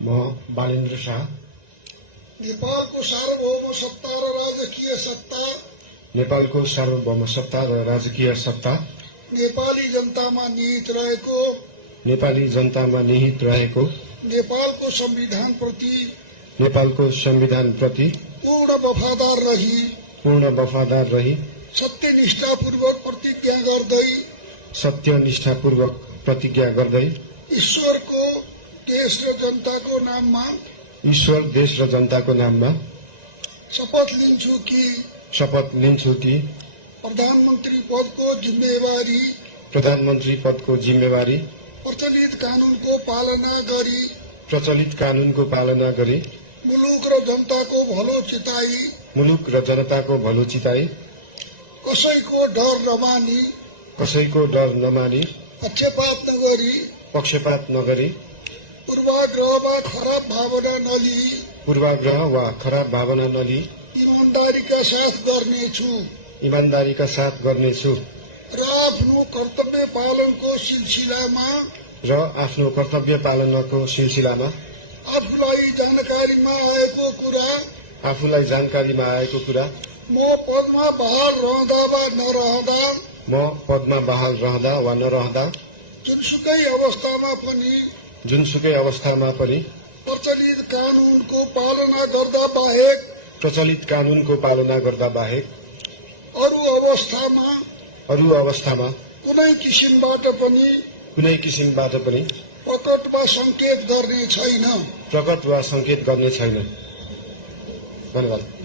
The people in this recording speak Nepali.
म बालेन्द्र शाह नेपालको सार्वभौम सत्ता र राजकीय सत्ता नेपालको सार्वभौम सत्ता र राजकीय सत्ता नेपाली जनतामा निहित रहेको नेपाली जनतामा निहित रहेको नेपालको संविधान प्रति पूर्ण वफादार रही सत्यनिष्ठापूर्वक प्रतिज्ञा गर्दै ईश्वर देश र जनताको नाममा शपथ लिन्छु कि प्रधानमन्त्री पदको जिम्मेवारी प्रचलित कानूनको पालना गरी मुलुक र जनताको भलो चिताई कसैको डर नमानी पक्षपात नगरी पूर्वाग्रह वा खराब भावना नलिई ईमानदारीका साथ गर्नेछु र आफ्नो कर्तव्य पालनको सिलसिलामा आफूलाई जानकारीमा आएको कुरा म पदमा बहाल रहँदा वा नरहँदा जुनसुकै अवस्थामा पनि प्रचलित कानूनको पालना गर्दा बाहेक अरू अवस्थामा कुनै किसिमबाट पनि प्रकट वा संकेत गर्ने छैन। धन्यवाद।